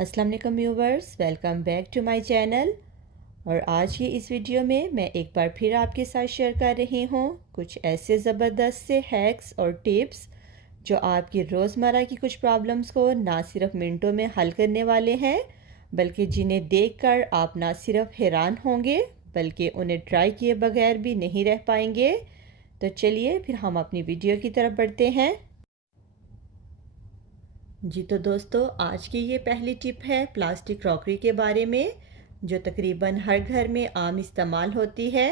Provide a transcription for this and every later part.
अस्सलाम वालेकुम viewers, welcome back to my channel. और आज की इस वीडियो में मैं एक बार फिर आपके साथ शेयर कर रही हूँ कुछ ऐसे ज़बरदस्त से हैक्स और टिप्स जो आपकी रोज़मर्रा की कुछ प्रॉब्लम्स को ना सिर्फ मिनटों में हल करने वाले हैं, बल्कि जिन्हें देखकर आप ना सिर्फ हैरान होंगे बल्कि उन्हें ट्राई किए बगैर भी नहीं रह पाएंगे। तो चलिए फिर हम अपनी वीडियो की तरफ बढ़ते हैं। जी तो दोस्तों, आज की ये पहली टिप है प्लास्टिक क्रॉकरी के बारे में, जो तकरीबन हर घर में आम इस्तेमाल होती है।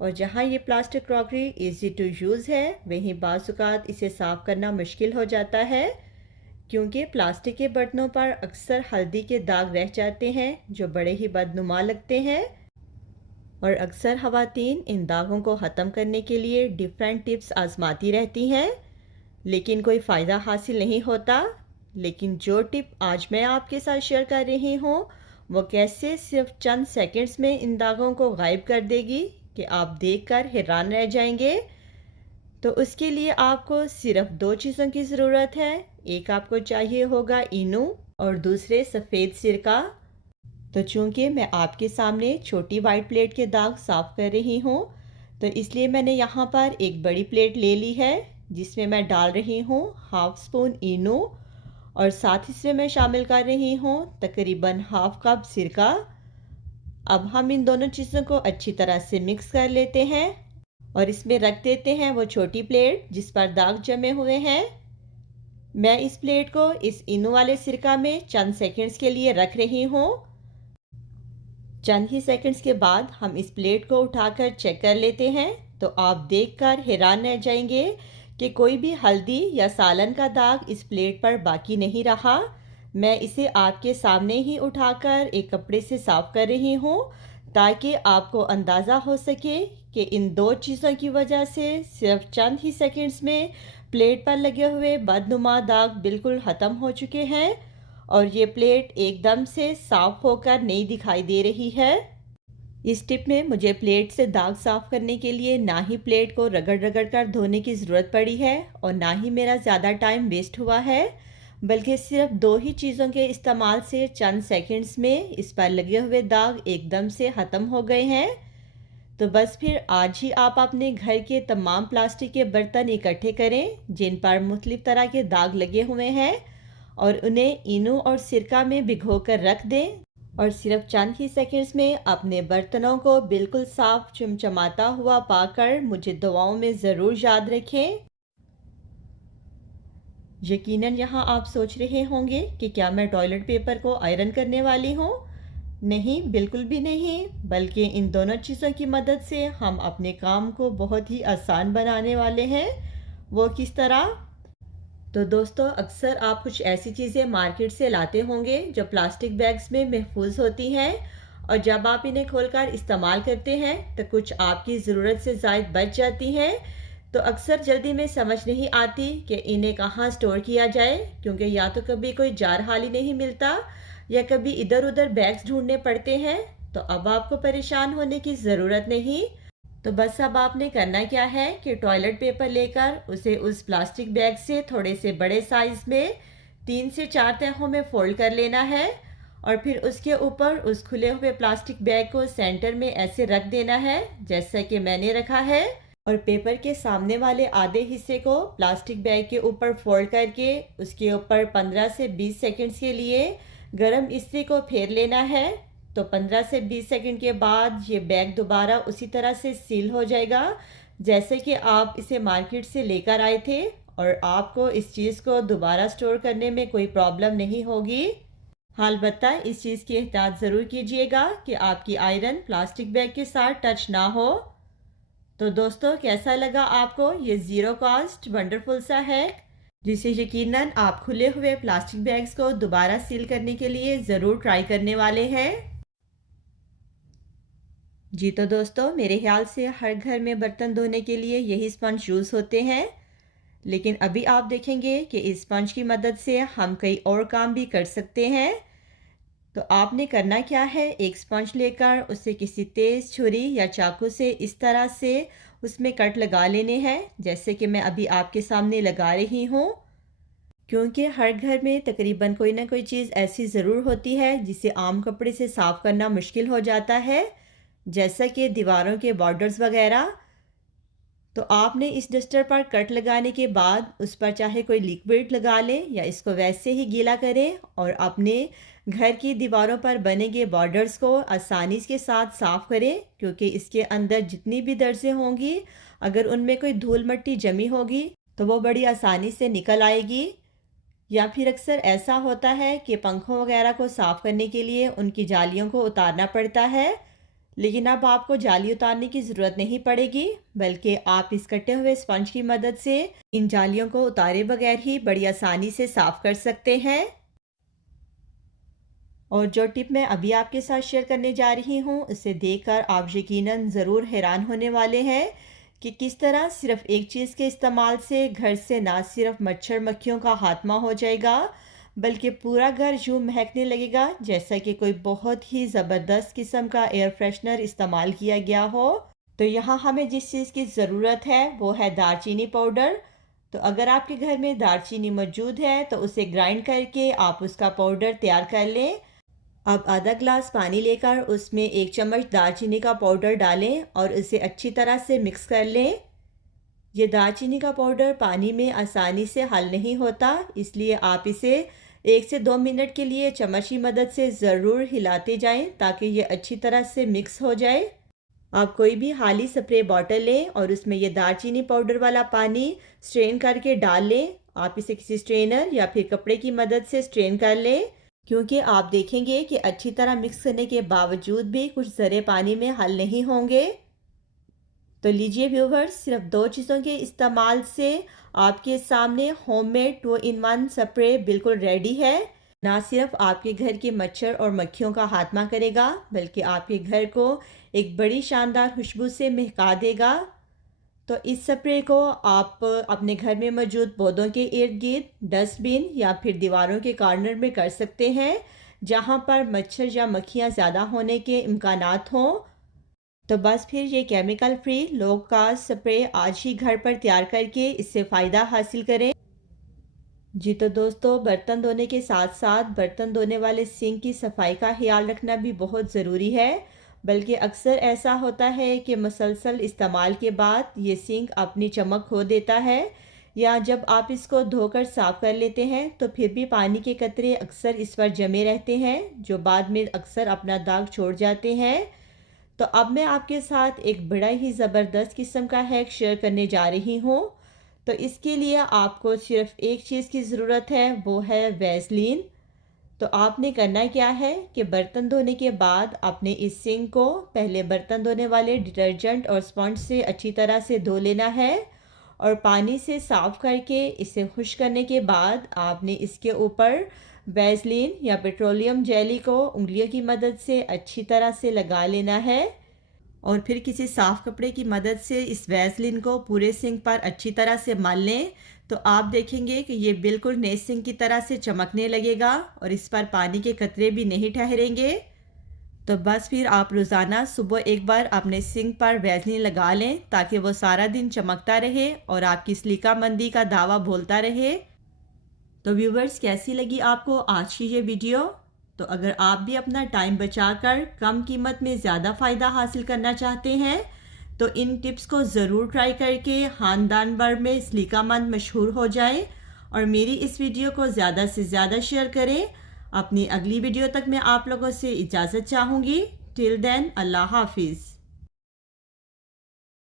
और जहाँ ये plastic crockery easy to use है, वहीं बाज़ इसे साफ़ करना मुश्किल हो जाता है, क्योंकि प्लास्टिक के बर्तनों पर अक्सर हल्दी के दाग रह जाते हैं जो बड़े ही बदनुमा लगते हैं। और अक्सर ख़वातीन इन दागों को ख़त्म करने के लिए डिफरेंट टिप्स आजमाती रहती हैं, लेकिन कोई फ़ायदा हासिल नहीं होता। लेकिन जो टिप आज मैं आपके साथ शेयर कर रही हूँ, वो कैसे सिर्फ चंद सेकंड्स में इन दागों को गायब कर देगी कि आप देखकर हैरान रह जाएंगे। तो उसके लिए आपको सिर्फ दो चीज़ों की ज़रूरत है। एक आपको चाहिए होगा इनो और दूसरे सफ़ेद सिरका। तो चूँकि मैं आपके सामने छोटी वाइट प्लेट के दाग साफ़ कर रही हूँ, तो इसलिए मैंने यहाँ पर एक बड़ी प्लेट ले ली है, जिसमें मैं डाल रही हूँ हाफ़ स्पून इनो और साथ ही इसमें मैं शामिल कर रही हूँ तकरीबन हाफ़ कप सिरका। अब हम इन दोनों चीज़ों को अच्छी तरह से मिक्स कर लेते हैं और इसमें रख देते हैं वो छोटी प्लेट जिस पर दाग जमे हुए हैं। मैं इस प्लेट को इस इनो वाले सिरका में चंद सेकंड्स के लिए रख रही हूँ। चंद ही सेकंड्स के बाद हम इस प्लेट को उठाकर चेक कर लेते हैं, तो आप देखकर हैरान रह जाएंगे कि कोई भी हल्दी या सालन का दाग इस प्लेट पर बाकी नहीं रहा। मैं इसे आपके सामने ही उठाकर एक कपड़े से साफ कर रही हूँ, ताकि आपको अंदाज़ा हो सके कि इन दो चीज़ों की वजह से सिर्फ चंद ही सेकंड्स में प्लेट पर लगे हुए बदनुमा दाग बिल्कुल ख़त्म हो चुके हैं और ये प्लेट एकदम से साफ होकर नई दिखाई दे रही है। इस टिप में मुझे प्लेट से दाग साफ करने के लिए ना ही प्लेट को रगड़ रगड़ कर धोने की ज़रूरत पड़ी है और ना ही मेरा ज़्यादा टाइम वेस्ट हुआ है, बल्कि सिर्फ दो ही चीज़ों के इस्तेमाल से चंद सेकंड्स में इस पर लगे हुए दाग एकदम से ख़त्म हो गए हैं। तो बस फिर आज ही आप अपने घर के तमाम प्लास्टिक के बर्तन इकट्ठे करें जिन पर मुख्तलिफ तरह के दाग लगे हुए हैं और उन्हें इनो और सिरका में भिगोकर रख दें और सिर्फ चंद ही सेकंड्स में अपने बर्तनों को बिल्कुल साफ चमचमाता हुआ पाकर मुझे दुआओं में ज़रूर याद रखें। यकीनन यहाँ आप सोच रहे होंगे कि क्या मैं टॉयलेट पेपर को आयरन करने वाली हूँ। नहीं, बिल्कुल भी नहीं, बल्कि इन दोनों चीज़ों की मदद से हम अपने काम को बहुत ही आसान बनाने वाले हैं। वो किस तरह? तो दोस्तों, अक्सर आप कुछ ऐसी चीज़ें मार्केट से लाते होंगे जो प्लास्टिक बैग्स में महफूज होती हैं, और जब आप इन्हें खोलकर इस्तेमाल करते हैं तो कुछ आपकी ज़रूरत से ज़ायद बच जाती हैं। तो अक्सर जल्दी में समझ नहीं आती कि इन्हें कहाँ स्टोर किया जाए, क्योंकि या तो कभी कोई जार हाल ही नहीं मिलता या कभी इधर उधर बैग्स ढूंढने पड़ते हैं। तो अब आपको परेशान होने की ज़रूरत नहीं। तो बस अब आपने करना क्या है कि टॉयलेट पेपर लेकर उसे उस प्लास्टिक बैग से थोड़े से बड़े साइज़ में 3 से 4 तहों में फोल्ड कर लेना है और फिर उसके ऊपर उस खुले हुए प्लास्टिक बैग को सेंटर में ऐसे रख देना है जैसा कि मैंने रखा है। और पेपर के सामने वाले आधे हिस्से को प्लास्टिक बैग के ऊपर फोल्ड करके उसके ऊपर 15 से 20 सेकंड्स के लिए गर्म इस्त्री को फेर लेना है। तो 15 से 20 सेकंड के बाद ये बैग दोबारा उसी तरह से सील हो जाएगा जैसे कि आप इसे मार्केट से लेकर आए थे, और आपको इस चीज़ को दोबारा स्टोर करने में कोई प्रॉब्लम नहीं होगी। हाँ, अलबत्ता इस चीज़ की एहतियात ज़रूर कीजिएगा कि आपकी आयरन प्लास्टिक बैग के साथ टच ना हो। तो दोस्तों, कैसा लगा आपको ये ज़ीरो कॉस्ट वंडरफुल सा है, जिसे यकीनन आप खुले हुए प्लास्टिक बैग्स को दोबारा सील करने के लिए ज़रूर ट्राई करने वाले हैं। जी तो दोस्तों, मेरे ख्याल से हर घर में बर्तन धोने के लिए यही स्पंज यूज़ होते हैं, लेकिन अभी आप देखेंगे कि इस स्पंज की मदद से हम कई और काम भी कर सकते हैं। तो आपने करना क्या है, एक स्पंज लेकर उसे किसी तेज़ छुरी या चाकू से इस तरह से उसमें कट लगा लेने हैं जैसे कि मैं अभी आपके सामने लगा रही हूँ। क्योंकि हर घर में तकरीबन कोई ना कोई चीज़ ऐसी ज़रूर होती है जिसे आम कपड़े से साफ़ करना मुश्किल हो जाता है, जैसा कि दीवारों के बॉर्डर्स वगैरह। तो आपने इस डस्टर पर कट लगाने के बाद उस पर चाहे कोई लिक्विड लगा लें या इसको वैसे ही गीला करें और अपने घर की दीवारों पर बने गए बॉर्डर्स को आसानी के साथ साफ़ करें, क्योंकि इसके अंदर जितनी भी दर्जें होंगी, अगर उनमें कोई धूल मिट्टी जमी होगी तो वो बड़ी आसानी से निकल आएगी। या फिर अक्सर ऐसा होता है कि पंखों वगैरह को साफ़ करने के लिए उनकी जालियों को उतारना पड़ता है, लेकिन अब आपको जाली उतारने की ज़रूरत नहीं पड़ेगी, बल्कि आप इस कटे हुए स्पंज की मदद से इन जालियों को उतारे बगैर ही बड़ी आसानी से साफ़ कर सकते हैं। और जो टिप मैं अभी आपके साथ शेयर करने जा रही हूँ, उसे देखकर आप यकीनन ज़रूर हैरान होने वाले हैं कि किस तरह सिर्फ़ एक चीज़ के इस्तेमाल से घर से ना सिर्फ मच्छर मक्खियों का खात्मा हो जाएगा, बल्कि पूरा घर यूँ महकने लगेगा जैसा कि कोई बहुत ही ज़बरदस्त किस्म का एयर फ्रेशनर इस्तेमाल किया गया हो। तो यहाँ हमें जिस चीज़ की ज़रूरत है वो है दालचीनी पाउडर। तो अगर आपके घर में दालचीनी मौजूद है तो उसे ग्राइंड करके आप उसका पाउडर तैयार कर लें। अब आधा ग्लास पानी लेकर उसमें 1 चम्मच दालचीनी का पाउडर डालें और इसे अच्छी तरह से मिक्स कर लें। ये दालचीनी का पाउडर पानी में आसानी से हल नहीं होता, इसलिए आप इसे 1 से 2 मिनट के लिए चम्मच की मदद से ज़रूर हिलाते जाएं ताकि ये अच्छी तरह से मिक्स हो जाए। आप कोई भी खाली स्प्रे बॉटल लें और उसमें ये दालचीनी पाउडर वाला पानी स्ट्रेन करके डाल लें। आप इसे किसी स्ट्रेनर या फिर कपड़े की मदद से स्ट्रेन कर लें, क्योंकि आप देखेंगे कि अच्छी तरह मिक्स करने के बावजूद भी कुछ ज़रे पानी में हल नहीं होंगे। तो लीजिए व्यूवर्स, सिर्फ 2 चीज़ों के इस्तेमाल से आपके सामने होममेड 2-in-1 स्प्रे बिल्कुल रेडी है। ना सिर्फ आपके घर के मच्छर और मक्खियों का खात्मा करेगा, बल्कि आपके घर को एक बड़ी शानदार खुशबू से महका देगा। तो इस स्प्रे को आप अपने घर में मौजूद पौधों के इर्द गिर्द, डस्टबिन या फिर दीवारों के कॉर्नर में कर सकते हैं, जहां पर मच्छर या मक्खियां ज़्यादा होने के इम्कानात हों। तो बस फिर ये केमिकल फ्री लो कास्ट स्प्रे आज ही घर पर तैयार करके इससे फ़ायदा हासिल करें। जी तो दोस्तों, बर्तन धोने के साथ साथ बर्तन धोने वाले सिंक की सफाई का ख्याल रखना भी बहुत ज़रूरी है। बल्कि अक्सर ऐसा होता है कि मुसलसल इस्तेमाल के बाद ये सिंक अपनी चमक खो देता है, या जब आप इसको धोकर साफ़ कर लेते हैं तो फिर भी पानी के कतरे अक्सर इस पर जमे रहते हैं, जो बाद में अक्सर अपना दाग छोड़ जाते हैं। तो अब मैं आपके साथ एक बड़ा ही ज़बरदस्त किस्म का हैक शेयर करने जा रही हूँ। तो इसके लिए आपको सिर्फ एक चीज़ की ज़रूरत है, वो है वैसलीन। तो आपने करना क्या है कि बर्तन धोने के बाद अपने इस सिंक को पहले बर्तन धोने वाले डिटर्जेंट और स्पंज से अच्छी तरह से धो लेना है, और पानी से साफ़ करके इसे खुश करने के बाद आपने इसके ऊपर वैसलीन या पेट्रोलियम जेली को उंगलियों की मदद से अच्छी तरह से लगा लेना है, और फिर किसी साफ़ कपड़े की मदद से इस वैसलीन को पूरे सिंक पर अच्छी तरह से मल लें। तो आप देखेंगे कि ये बिल्कुल नए सिंक की तरह से चमकने लगेगा और इस पर पानी के कतरे भी नहीं ठहरेंगे। तो बस फिर आप रोज़ाना सुबह एक बार अपने सिंक पर वैसलीन लगा लें, ताकि वो सारा दिन चमकता रहे और आपकी स्लीका मंदी का दावा बोलता रहे। तो व्यूवर्स, कैसी लगी आपको आज की ये वीडियो? तो अगर आप भी अपना टाइम बचाकर कम कीमत में ज़्यादा फ़ायदा हासिल करना चाहते हैं तो इन टिप्स को ज़रूर ट्राई करके ख़ानदान भर में सलीकामंद मशहूर हो जाएं, और मेरी इस वीडियो को ज़्यादा से ज़्यादा शेयर करें। अपनी अगली वीडियो तक मैं आप लोगों से इजाज़त चाहूँगी। टिल देन, अल्लाह हाफिज़।